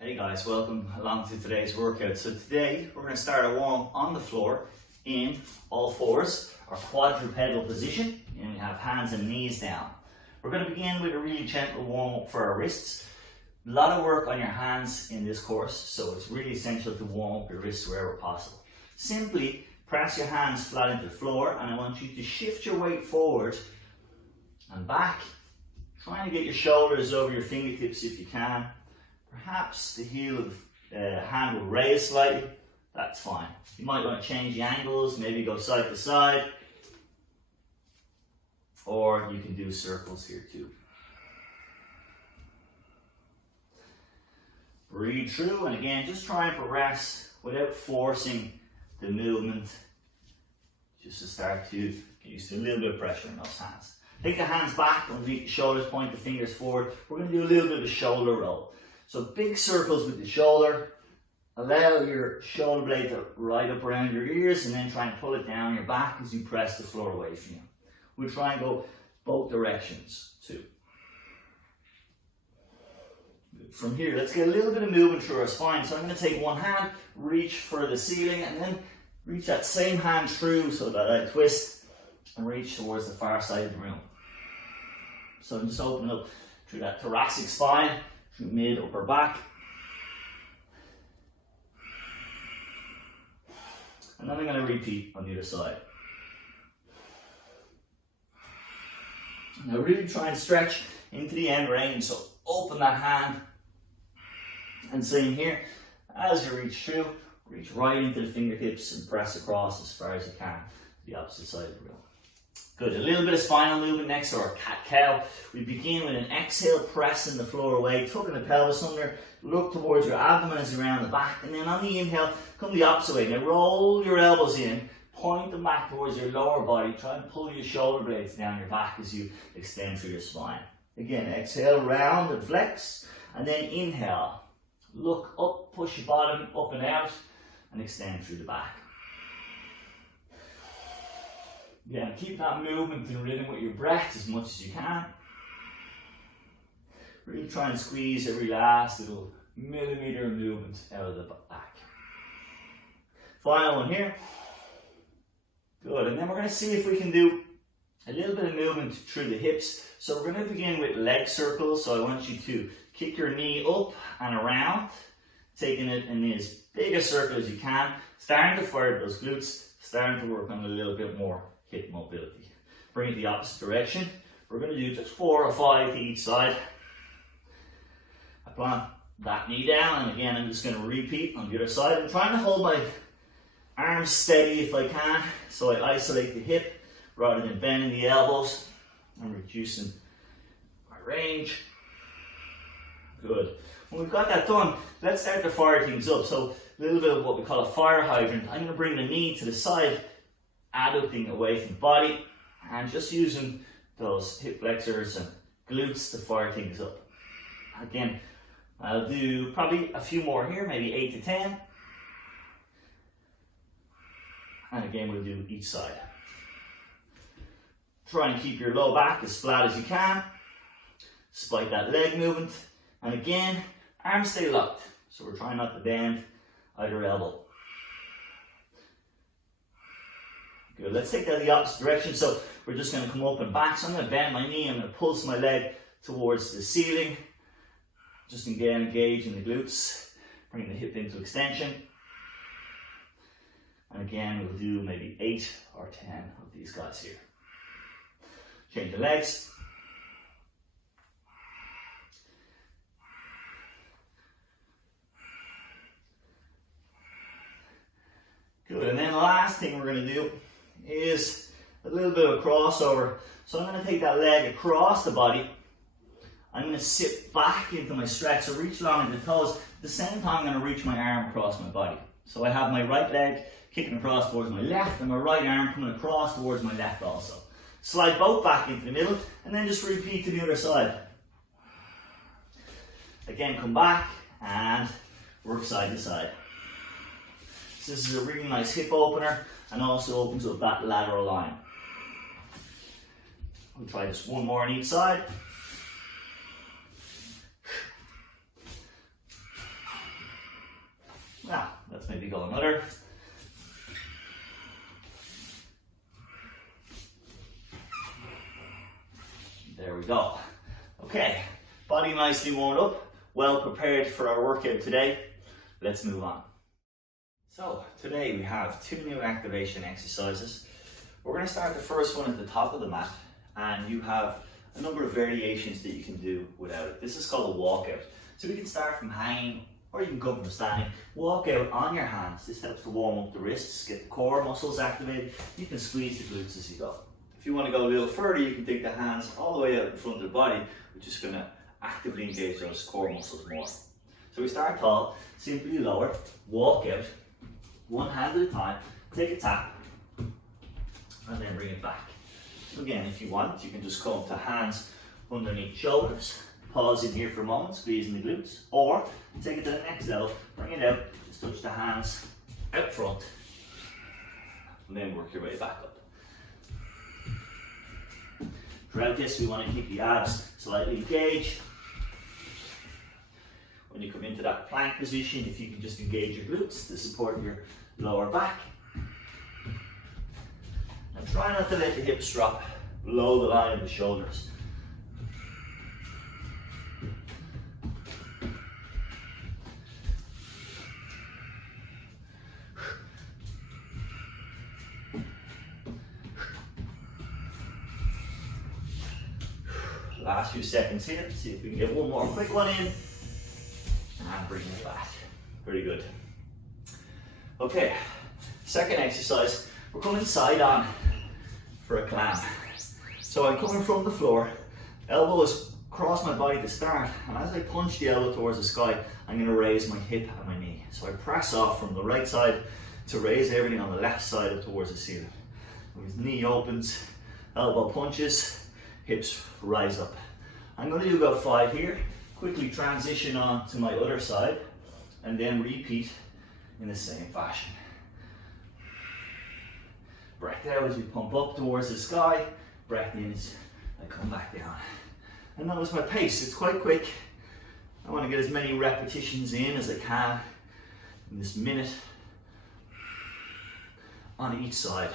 Hey guys, welcome along to today's workout. So today we're going to start a warm on the floor in all fours, or quadrupedal position, and we have hands and knees down. We're going to begin with a really gentle warm up for our wrists. A lot of work on your hands in this course, so it's really essential to warm up your wrists wherever possible. Simply press your hands flat into the floor, and I want you to shift your weight forward and back, trying to get your shoulders over your fingertips if you can. Perhaps the heel of the hand will raise slightly, that's fine. You might want to change the angles, maybe go side to side, or you can do circles here too. Breathe through, and again, just try and progress without forcing the movement, just to start to get used to a little bit of pressure in those hands. Take the hands back, underneath the shoulders, point the fingers forward. We're going to do a little bit of a shoulder roll. So big circles with the shoulder. Allow your shoulder blade to ride up around your ears, and then try and pull it down your back as you press the floor away from you. We'll try and go both directions too. From here, let's get a little bit of movement through our spine. So I'm going to take one hand, reach for the ceiling, and then reach that same hand through so that I twist and reach towards the far side of the room. So I'm just opening up through that thoracic spine, through mid, upper back. And then I'm going to repeat on the other side. Now really try and stretch into the end range, so open that hand. And same here, as you reach through, reach right into the fingertips and press across as far as you can to the opposite side of the room. Good, a little bit of spinal movement next to our cat-cow. We begin with an exhale, pressing the floor away, tucking the pelvis under, look towards your abdomen as you round the back, and then on the inhale, come the opposite way. Now roll your elbows in, point them back towards your lower body, try and pull your shoulder blades down your back as you extend through your spine. Again, exhale, round and flex, and then inhale, look up, push your bottom up and out, and extend through the back. Again, keep that movement in rhythm with your breath as much as you can. Really try and squeeze every last little millimeter of movement out of the back. Final one here. Good, and then we're going to see if we can do a little bit of movement through the hips. So we're going to begin with leg circles. So I want you to kick your knee up and around, taking it in as big a circle as you can, starting to fire those glutes, starting to work on a little bit more hip mobility. Bring it the opposite direction. We're going to do just 4 or 5 to each side. I plant that knee down, and again I'm just going to repeat on the other side. I'm trying to hold my arms steady if I can, so I isolate the hip rather than bending the elbows. I'm reducing my range. Good. When we've got that done, let's start to fire things up. So a little bit of what we call a fire hydrant. I'm going to bring the knee to the side, adducting away from the body, and just using those hip flexors and glutes to fire things up. Again, I'll do probably a few more here, maybe 8 to 10. And again, we'll do each side. Try and keep your low back as flat as you can, despite that leg movement. And again, arms stay locked, so we're trying not to bend either elbow. Good, let's take that the opposite direction. So we're just going to come up and back. So I'm going to bend my knee, I'm going to pulse my leg towards the ceiling. Just again, engage in the glutes, bring the hip into extension. And again, we'll do maybe 8 or 10 of these guys here. Change the legs. Good, and then the last thing we're going to do is a little bit of a crossover. So I'm going to take that leg across the body. I'm going to sit back into my stretch, so reach long into the toes. At the same time, I'm going to reach my arm across my body. So I have my right leg kicking across towards my left, and my right arm coming across towards my left also. Slide both back into the middle, and then just repeat to the other side. Again, come back and work side to side. So this is a really nice hip opener, and also opens up that lateral line. We'll try just one more on each side. Okay, body nicely warmed up, well prepared for our workout today. Let's move on. So today we have 2 new activation exercises. We're going to start the first one at the top of the mat, and you have a number of variations that you can do without it. This is called a walkout. So we can start from hanging, or you can come from standing. Walk out on your hands. This helps to warm up the wrists, get the core muscles activated. You can squeeze the glutes as you go. If you want to go a little further, you can take the hands all the way out in front of the body, which is going to actively engage those core muscles more. So we start tall, simply lower, walk out, one hand at a time, take a tap, and then bring it back. So again, if you want, you can just come to hands underneath shoulders, pause in here for a moment, squeezing the glutes, or take it to the next level, bring it out, just touch the hands out front, and then work your way back up. Throughout this, we want to keep the abs slightly engaged. When you come into that plank position, if you can just engage your glutes to support your lower back. And try not to let the hips drop below the line of the shoulders. Last few seconds here, see if we can get one more quick one in, and bring it back. Very good. Okay, second exercise, we're coming side on for a climb. So I'm coming from the floor, elbows across my body to start, and as I punch the elbow towards the sky, I'm going to raise my hip and my knee. So I press off from the right side to raise everything on the left side up towards the ceiling. His knee opens, elbow punches, hips rise up. I'm going to do about 5 here, quickly transition on to my other side, and then repeat in the same fashion. Breath out as we pump up towards the sky, breath in as I come back down. And notice my pace, it's quite quick. I want to get as many repetitions in as I can in this minute on each side.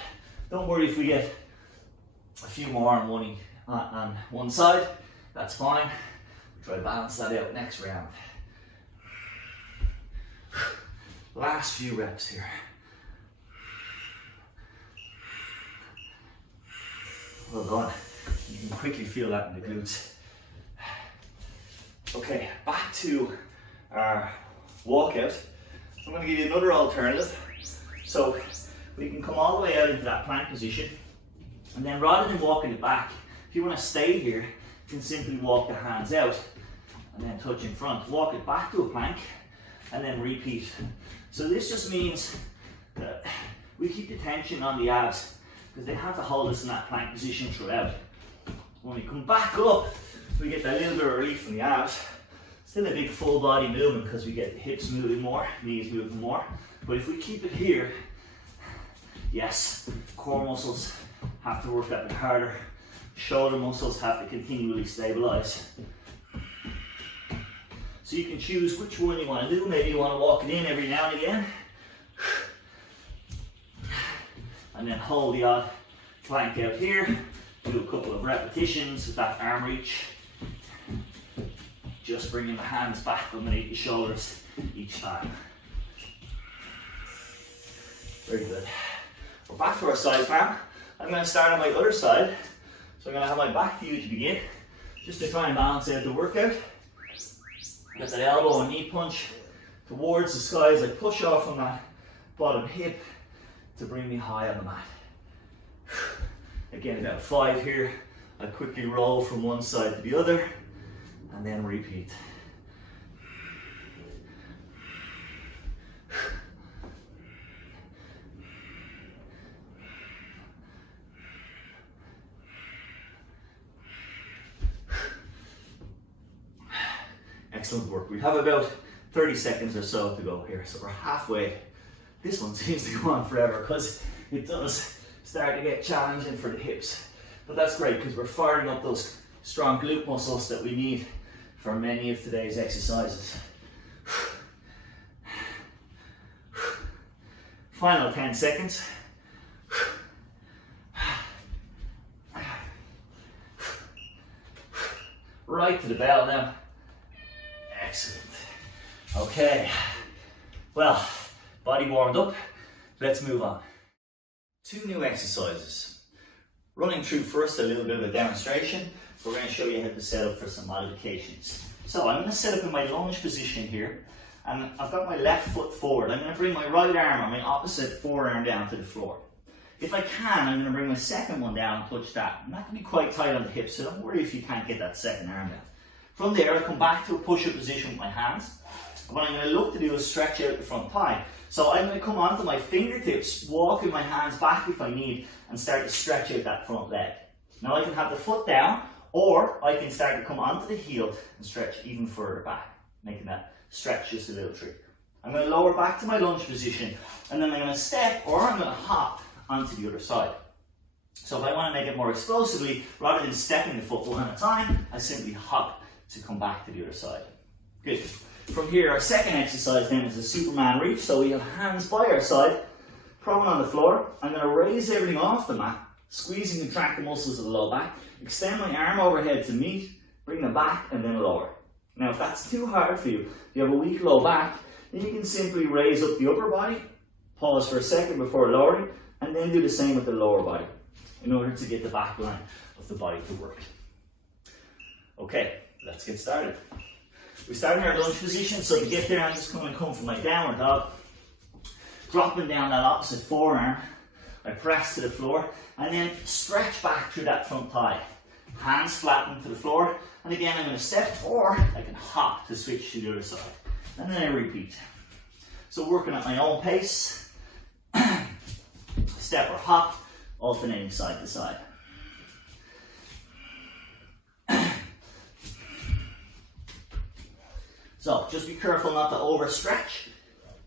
Don't worry if we get a few more on one side, that's fine. We'll try to balance that out next round. Last few reps here. Well done. You can quickly feel that in the glutes. Okay, back to our walkout. I'm going to give you another alternative. So we can come all the way out into that plank position, and then rather than walking it back, if you want to stay here, you can simply walk the hands out and then touch in front. Walk it back to a plank and then repeat. So this just means that we keep the tension on the abs because they have to hold us in that plank position throughout. When we come back up, we get that little bit of relief from the abs. Still a big full body movement because we get the hips moving more, knees moving more. But if we keep it here, yes, core muscles have to work that bit harder. Shoulder muscles have to continually stabilize. So you can choose which one you want to do. Maybe you want to walk it in every now and again. And then hold the odd plank out here. Do a couple of repetitions with that arm reach. Just bringing the hands back underneath the shoulders each time. Very good. We're back to our side plank. I'm going to start on my other side. So I'm going to have my back to you to begin, just to try and balance out the workout. Get that elbow and knee punch towards the sky as I push off from that bottom hip to bring me high on the mat. Again, about 5 here. I quickly roll from one side to the other and then repeat. Excellent work. We have about 30 seconds or so to go here, so we're halfway. This one seems to go on forever because it does start to get challenging for the hips. But that's great because we're firing up those strong glute muscles that we need for many of today's exercises. Final 10 seconds. right to the bell now. Excellent. Okay, well, body warmed up, let's move on. 2 new exercises. Running through first a little bit of a demonstration. We're going to show you how to set up for some modifications. So I'm going to set up in my lunge position here, and I've got my left foot forward. I'm going to bring my right arm or my opposite forearm down to the floor. If I can, I'm going to bring my second one down and touch that. And that can be quite tight on the hips, so don't worry if you can't get that second arm down. From there, I'll come back to a push-up position with my hands. And what I'm going to look to do is stretch out the front thigh. So I'm going to come onto my fingertips, walking my hands back if I need, and start to stretch out that front leg. Now I can have the foot down, or I can start to come onto the heel and stretch even further back, making that stretch just a little trick. I'm going to lower back to my lunge position, and then I'm going to step, or I'm going to hop onto the other side. So if I want to make it more explosively, rather than stepping the foot one at a time, I simply hop to come back to the other side. Good. From here, our second exercise then is a Superman reach. So we have hands by our side, prone on the floor. I'm going to raise everything off the mat, squeeze and contract the muscles of the low back, extend my arm overhead to meet, bring them back and then lower. Now if that's too hard for you, if you have a weak low back, then you can simply raise up the upper body, pause for a second before lowering, and then do the same with the lower body in order to get the back line of the body to work. Okay, let's get started. We start in our lunge position, so to get there I'm just going to come from my downward dog, dropping down that opposite forearm. I press to the floor and then stretch back through that front thigh. Hands flatten to the floor, and again I'm going to step, or I can hop to switch to the other side. And then I repeat. So working at my own pace, step or hop, alternating side to side. So just be careful not to overstretch.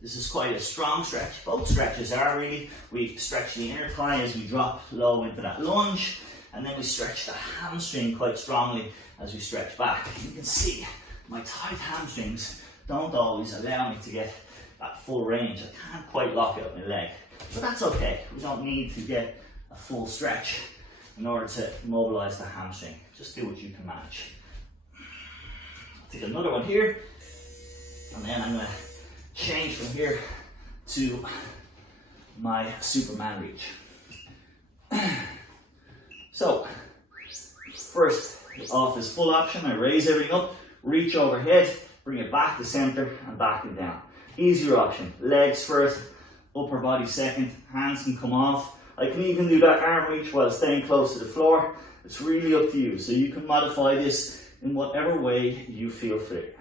This is quite a strong stretch. Both stretches are really. We stretch the inner thigh as we drop low into that lunge, and then we stretch the hamstring quite strongly as we stretch back. You can see my tight hamstrings don't always allow me to get that full range. I can't quite lock out my leg, but that's okay. We don't need to get a full stretch in order to mobilize the hamstring. Just do what you can manage. I'll take another one here, and then I'm going to change from here to my Superman reach. So, first off this full option, I raise everything up, reach overhead, bring it back to center and back and down. Easier option, legs first, upper body second, hands can come off. I can even do that arm reach while staying close to the floor. It's really up to you, so you can modify this in whatever way you feel fit.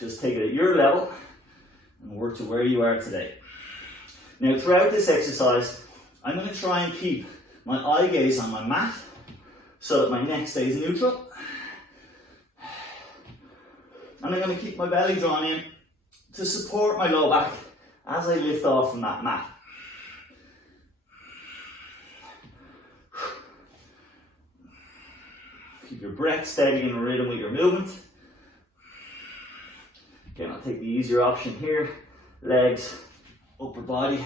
Just take it at your level and work to where you are today. Now throughout this exercise, I'm going to try and keep my eye gaze on my mat so that my neck stays neutral. And I'm going to keep my belly drawn in to support my low back as I lift off from that mat. Keep your breath steady in rhythm with your movement. Again, I'll take the easier option here. Legs, upper body,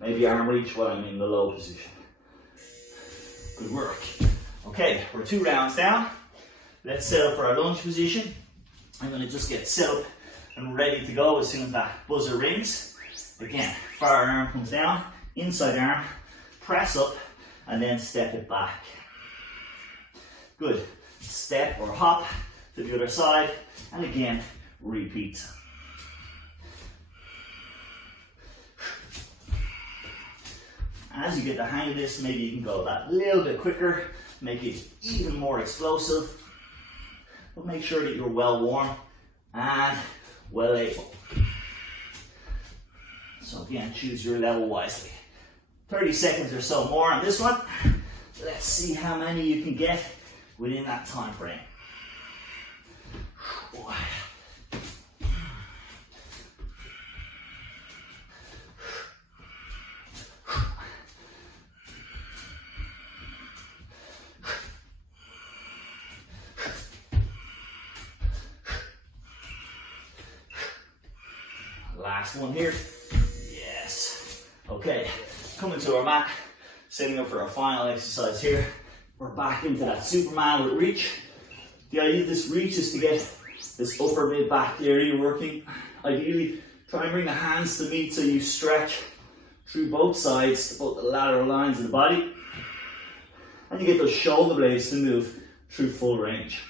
maybe arm reach while I'm in the low position. Good work. Okay, we're 2 rounds down. Let's set up for our lunge position. I'm going to just get set up and ready to go as soon as that buzzer rings. Again, far arm comes down, inside arm, press up, and then step it back. Good. Step or hop to the other side, and again, repeat. As you get the hang of this, maybe you can go that little bit quicker, make it even more explosive, but make sure that you're well warm and well able. So again, choose your level wisely. 30 seconds or so more on this one. Let's see how many you can get within that time frame. Last one here. Yes. Okay, coming to our mat, setting up for our final exercise here. We're back into that Superman with reach. The idea of this reach is to get this upper mid back area working. Ideally, try and bring the hands to meet so you stretch through both sides, both the lateral lines of the body. And you get those shoulder blades to move through full range.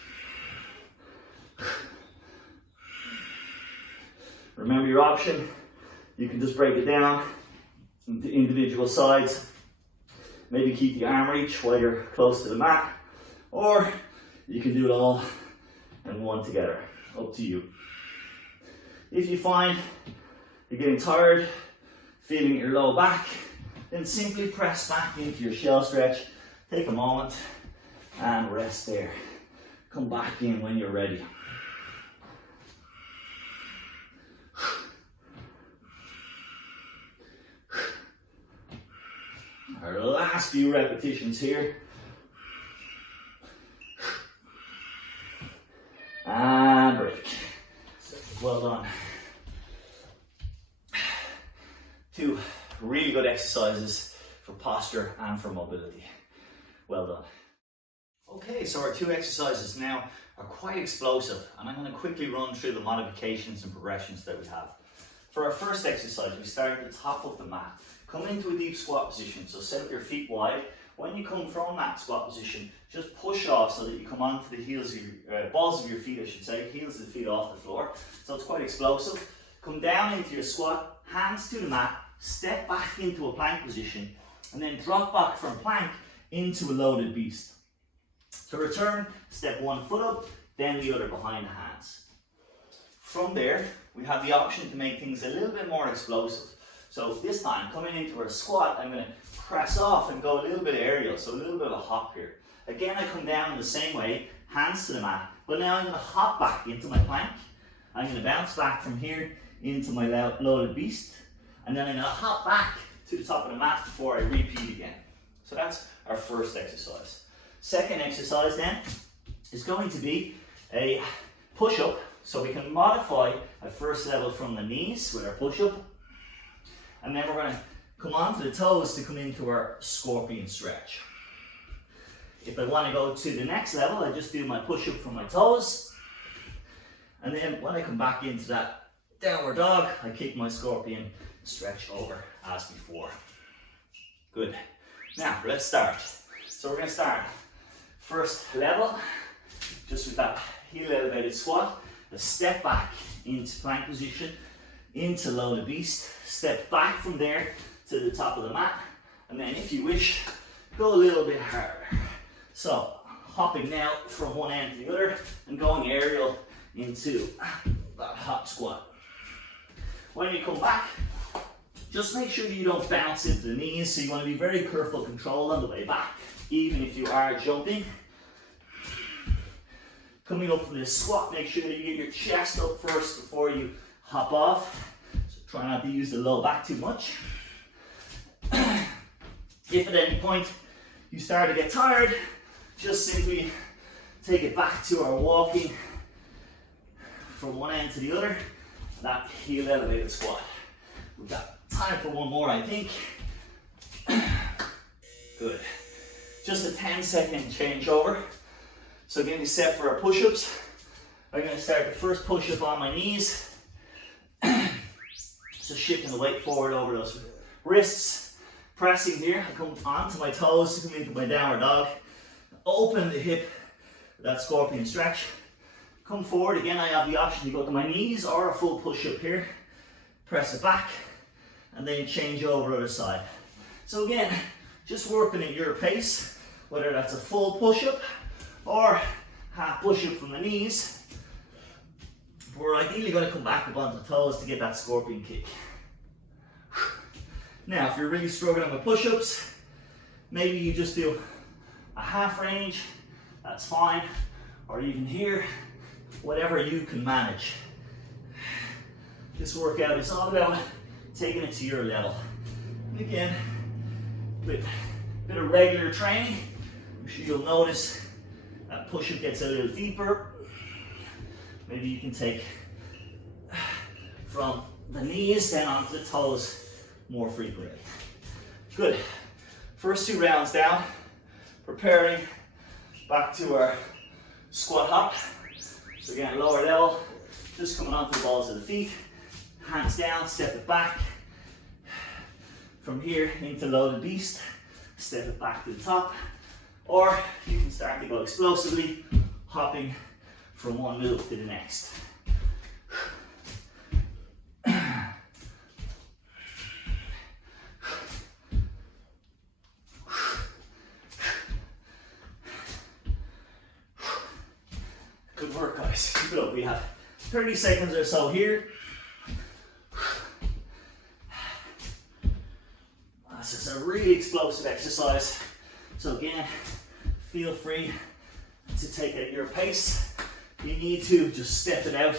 Remember your option. You can just break it down into individual sides. Maybe keep the arm reach while you're close to the mat, or you can do it all in one together. Up to you. If you find you're getting tired, feeling your low back, then simply press back into your shell stretch. Take a moment and rest there. Come back in when you're ready. Our last few repetitions here. And break. Well done. 2 really good exercises for posture and for mobility. Well done. Okay, so our 2 exercises now are quite explosive, and I'm going to quickly run through the modifications and progressions that we have. For our first exercise, we start at the top of the mat. Come into a deep squat position, so set up your feet wide. When you come from that squat position, just push off so that you come onto the heels of your, balls of your feet, I should say, heels of the feet off the floor. So it's quite explosive. Come down into your squat, hands to the mat, step back into a plank position, and then drop back from plank into a loaded beast. To return, step 1 foot up, then the other behind the hands. From there, we have the option to make things a little bit more explosive. So this time, coming into our squat, I'm going to press off and go a little bit aerial, so a little bit of a hop here. Again, I come down in the same way, hands to the mat, but now I'm going to hop back into my plank. I'm going to bounce back from here into my loaded beast, and then I'm going to hop back to the top of the mat before I repeat again. So that's our first exercise. Second exercise then is going to be a push-up, so we can modify at first level from the knees with our push-up. And then we're going to come onto the toes to come into our scorpion stretch. If I want to go to the next level, I just do my push-up from my toes. And then when I come back into that downward dog, I kick my scorpion stretch over as before. Good. Now, let's start. So we're going to start first level, just with that heel elevated squat. A step back into plank position, into loaded beast, step back from there to the top of the mat, and then if you wish, go a little bit harder. So, hopping now from one end to the other, and going aerial into that hop squat. When you come back, just make sure you don't bounce into the knees, so you want to be very careful control on the way back, even if you are jumping. Coming up from this squat, make sure that you get your chest up first before you hop off. So try not to use the low back too much. If at any point you start to get tired, just simply take it back to our walking from one end to the other. That heel elevated squat. We've got time for one more, I think. Good. Just a 10-second changeover. So getting set for our push-ups. I'm going to start the first push-up on my knees. So shifting the weight forward over those wrists. Pressing here, I come onto my toes to come into my downward dog. Open the hip, that scorpion stretch. Come forward, again I have the option to go to my knees or a full push-up here. Press it back, and then change over other side. So again, just working at your pace, whether that's a full push-up or half push-up from the knees. We're ideally going to come back up onto the toes to get that scorpion kick. Now, if you're really struggling with push-ups, maybe you just do a half range, that's fine, or even here, whatever you can manage. This workout is all about taking it to your level. And again, with a bit of regular training, I'm sure you'll notice that push-up gets a little deeper. Maybe you can take from the knees down onto the toes more frequently. Good. First 2 rounds down, preparing Back to our squat hop. So again, lower level, just coming onto the balls of the feet. Hands down, step it back. From here into loaded beast, step it back to the top. Or you can start to go explosively, hopping from one move to the next. Good work, guys. Keep it up. We have 30 seconds or so here. This is a really explosive exercise. So again, feel free to take it at your pace. If you need to, just step it out.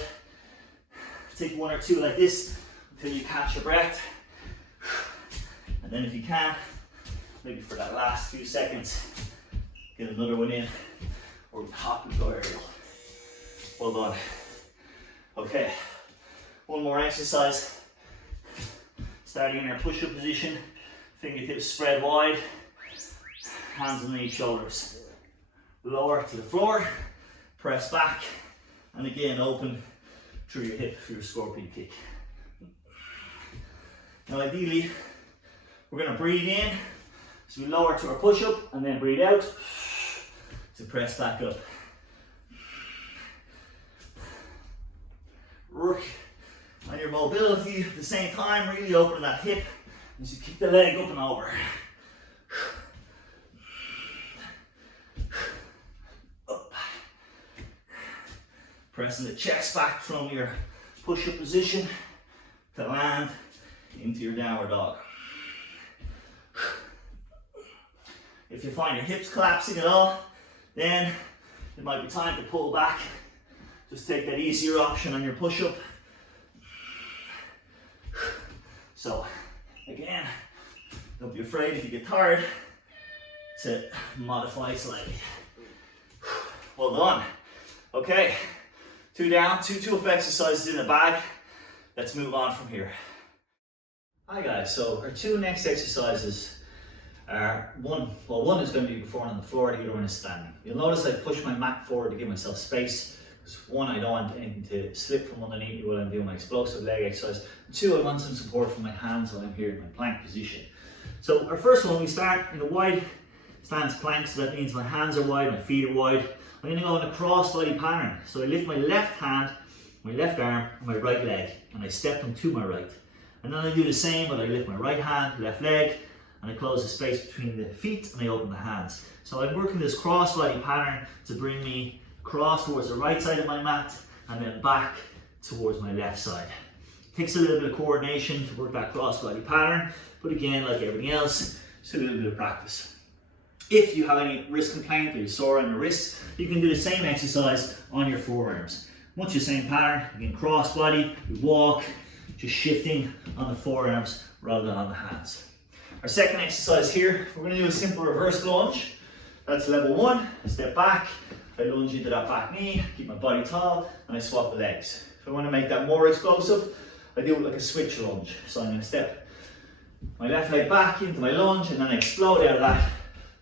Take one or two like this until you catch your breath. And then if you can, maybe for that last few seconds, get another one in, or hop and go aerial. Well done. Okay, one more exercise. Starting in our push-up position, fingertips spread wide, hands underneath shoulders. Lower to the floor, press back, and again open through your hip for your scorpion kick. Now ideally, we're going to breathe in, so we lower to our push-up, and then breathe out to press back up. Work on your mobility at the same time, really open that hip as you keep the leg up and over. Up. Pressing the chest back from your push-up position to land into your downward dog. If you find your hips collapsing at all, then it might be time to pull back. Just take that easier option on your push-up. So, again, don't be afraid if you get tired to modify slightly. Well done. Okay, 2 down, two tough exercises in the bag. Let's move on from here. Hi guys, so our 2 next exercises are one is going to be performed on the floor, the other one is standing. You'll notice I push my mat forward to give myself space. One, I don't want anything to slip from underneath me while I'm doing my explosive leg exercise. 2, I want some support from my hands while I'm here in my plank position. So our first one, we start in a wide stance plank, so that means my hands are wide, my feet are wide. I'm going to go in a cross body pattern. So I lift my left hand, my left arm, and my right leg, and I step them to my right. And then I do the same, but I lift my right hand, left leg, and I close the space between the feet, and I open the hands. So I'm working this cross body pattern to bring me cross towards the right side of my mat and then back towards my left side. It takes a little bit of coordination to work that cross body pattern, but again, like everything else, it's a little bit of practice. If you have any wrist complaint or you're sore on your wrists, you can do the same exercise on your forearms. Much the same pattern, again, cross body, we walk, just shifting on the forearms rather than on the hands. Our second exercise here, we're going to do a simple reverse lunge. That's level 1, step back, I lunge into that back knee, keep my body tall, and I swap the legs. If I want to make that more explosive, I do it like a switch lunge. So I'm going to step my left leg back into my lunge, and then I explode out of that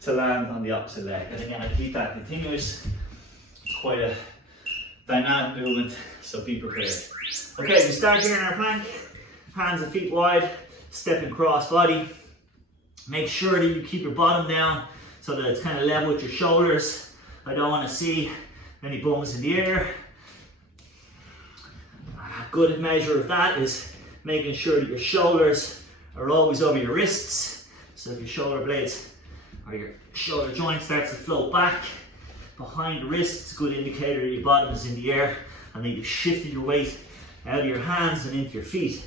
to land on the opposite leg. And again, I keep that continuous. It's quite a dynamic movement, so be prepared. Okay, we start here in our plank, hands and feet wide, stepping cross body. Make sure that you keep your bottom down so that it's kind of level with your shoulders. I don't want to see any bums in the air. A good measure of that is making sure that your shoulders are always over your wrists. So if your shoulder blades or your shoulder joint starts to float back behind the wrist, it's a good indicator that your bottom is in the air and that you've shifted your weight out of your hands and into your feet,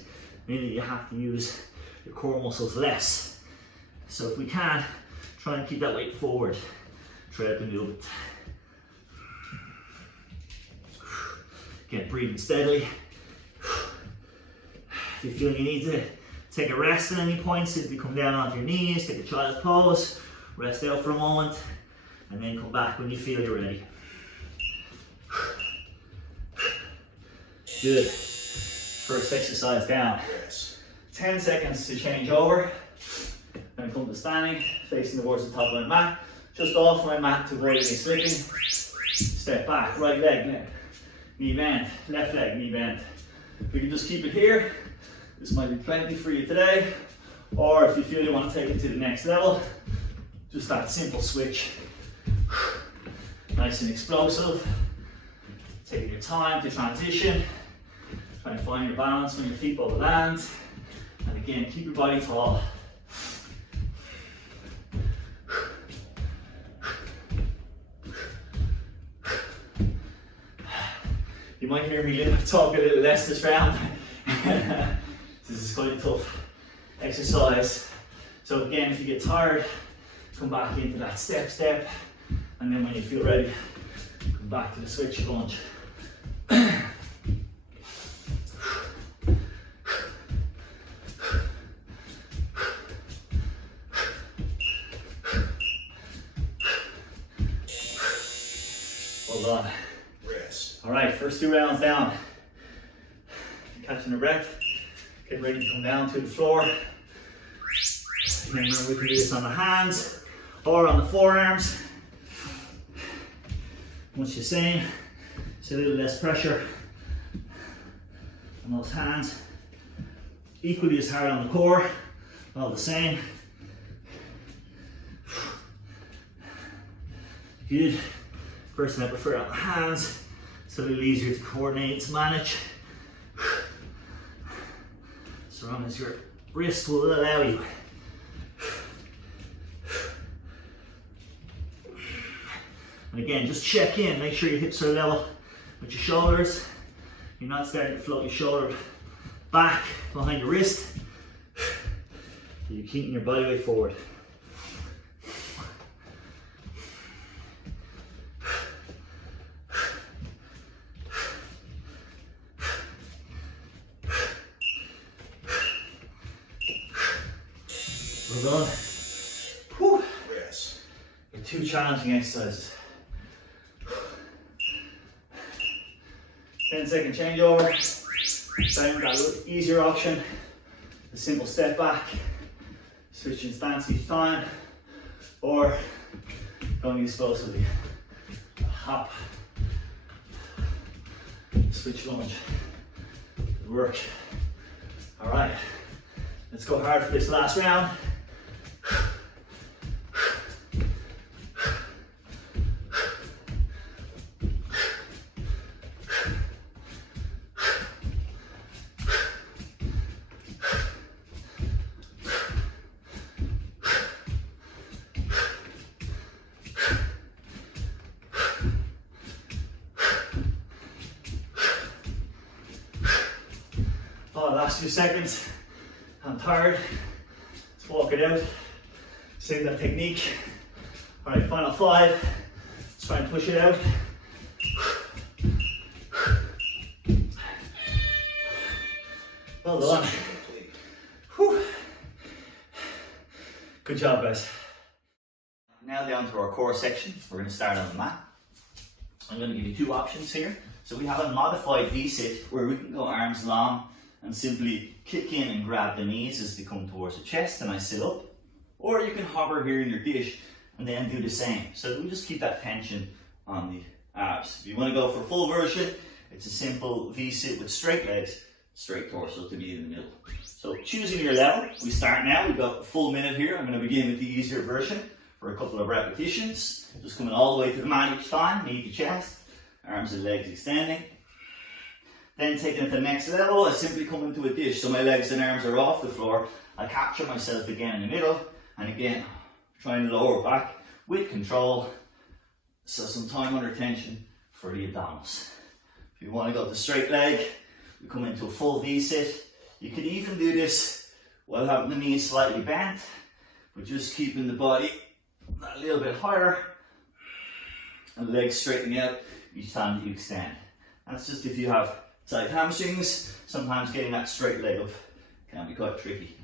meaning you have to use your core muscles less. So if we can, try and keep that weight forward throughout the movement. Again, breathing steadily. If you feel you need to take a rest at any point, simply come down onto your knees, take a child's pose, rest out for a moment, and then come back when you feel you're ready. Good. First exercise down. 10 seconds to change over. Then come to standing, facing towards the top of my mat. just off my mat to avoid any slipping. Step back, right leg, knee bend, left leg, knee bend. We can just keep it here. This might be plenty for you today. Or if you feel you want to take it to the next level, just that simple switch. Nice and explosive. Taking your time to transition. Try and find your balance when your feet both land. And again, keep your body tall. You might hear me talk a little less this round. This is quite a tough exercise. So again, if you get tired, come back into that step, and then when you feel ready, come back to the switch lunge. Well done. All right, first 2 rounds down. Catching the breath, get ready to come down to the floor. And then remember, we can do this on the hands or on the forearms. Once you're saying, it's a little less pressure on those hands. Equally as hard on the core, all the same. Good. Personally, I prefer on the hands. It's a little easier to coordinate, to manage. So long as your wrist will allow you. And again, just check in, make sure your hips are level with your shoulders. You're not starting to float your shoulder back behind your wrist. You're keeping your body weight forward. Well done. Whew. Yes. Your 2 challenging exercises. 10-second changeover. Down that little easier option. A simple step back. Switching stance each time. Or going explosively. Hop. Switch lunge. Good work. Alright. Let's go hard for this last round. Oh, last few seconds. I'm tired. Let's walk it out. Save that technique. All right, final 5. Let's try and push it out. Well done. Whew. Good job, guys. Now down to our core section. We're going to start on the mat. I'm going to give you 2 options here. So we have a modified V-sit where we can go arms long and simply kick in and grab the knees as they come towards the chest and I sit up. Or you can hover here in your dish and then do the same. So we just keep that tension on the abs. If you want to go for full version, it's a simple V-sit with straight legs, straight torso to be in the middle. So choosing your level, we start now. We've got a full minute here. I'm going to begin with the easier version for a couple of repetitions. Just coming all the way to the mat each time, knee to chest, arms and legs extending. Then taking it to the next level, I simply come into a dish. So my legs and arms are off the floor. I capture myself again in the middle. And again, trying to lower back with control. So some time under tension for the abdominals. If you want to go to straight leg, we come into a full V-sit. You can even do this while having the knees slightly bent, but just keeping the body a little bit higher and the legs straightening out each time that you extend. That's just if you have tight hamstrings. Sometimes getting that straight leg up can be quite tricky.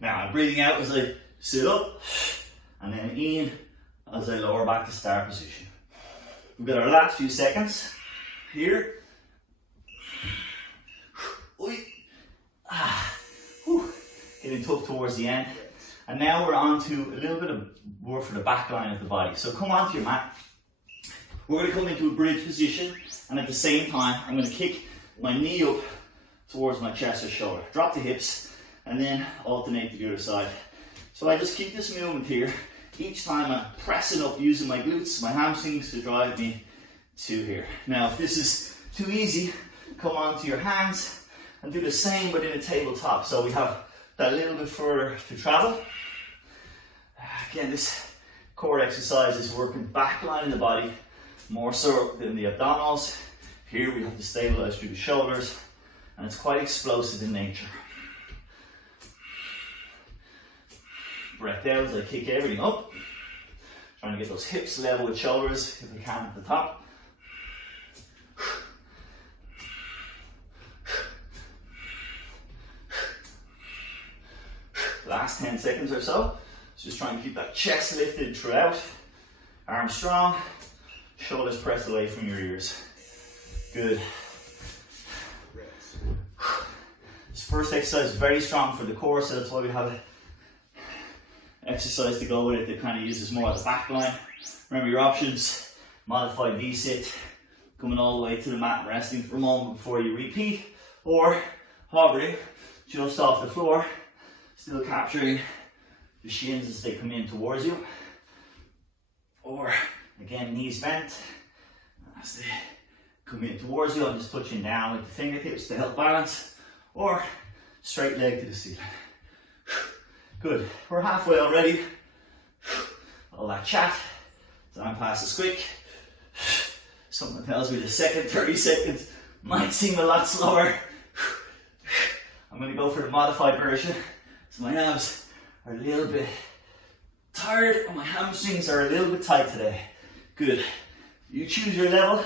Now I'm breathing out as I sit up and then in as I lower back to start position. We've got our last few seconds here. Getting tough towards the end. And now we're on to a little bit of work for the back line of the body. So come onto your mat. We're going to come into a bridge position, and at the same time, I'm going to kick my knee up towards my chest or shoulder. Drop the hips, and then alternate to the other side. So I just keep this movement here. Each time I'm pressing up using my glutes, my hamstrings to drive me to here. Now, if this is too easy, come onto your hands and do the same but in a tabletop. So we have that little bit further to travel. Again, this core exercise is working back line in the body, more so than the abdominals. Here we have to stabilize through the shoulders, and it's quite explosive in nature. Breath out as I kick everything up. Trying to get those hips level with shoulders if we can at the top. Last 10 seconds or so. Just try and keep that chest lifted throughout. Arms strong. Shoulders pressed away from your ears. Good. This first exercise is very strong for the core, so that's why we have an exercise to go with it that kind of uses more of the back line. Remember your options: modified V-sit, coming all the way to the mat and resting for a moment before you repeat, or hovering just off the floor, still capturing the shins as they come in towards you, or again, knees bent as they come in towards you. I'm just touching down with the fingertips to help balance, or straight leg to the ceiling. Good, we're halfway already. All that chat, time passes quick. Something tells me the second 30 seconds might seem a lot slower. I'm going to go for the modified version. So my abs are a little bit tired and my hamstrings are a little bit tight today. Good. You choose your level,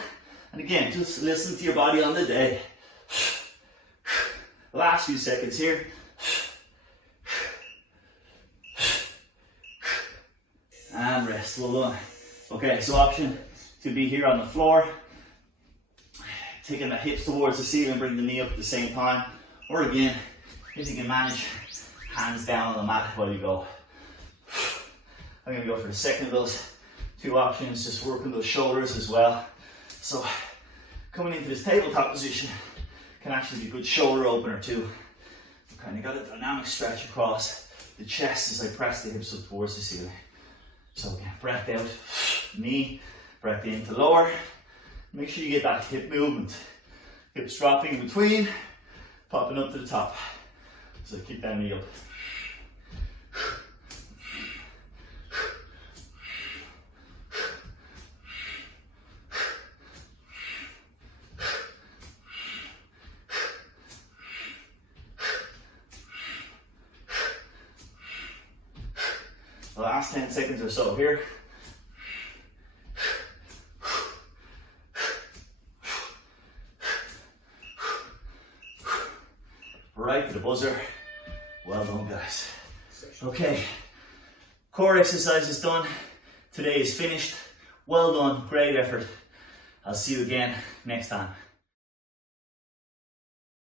and again, just listen to your body on the day. Last few seconds here. And rest. Well done. Okay, so option to be here on the floor, taking the hips towards the ceiling, bring the knee up at the same time, or again, if you can manage, hands down on the mat while you go. I'm going to go for the second of those two options, just working those shoulders as well. So coming into this tabletop position can actually be a good shoulder opener too. I've kind of got a dynamic stretch across the chest as I press the hips up towards the ceiling. So again, breath out, knee, breath in to lower. Make sure you get that hip movement. Hips dropping in between, popping up to the top. So keep that knee up. The last 10 seconds or so here. Right to the buzzer. Well done, guys. Okay, core exercise is done. Today is finished. Well done, great effort. I'll see you again next time.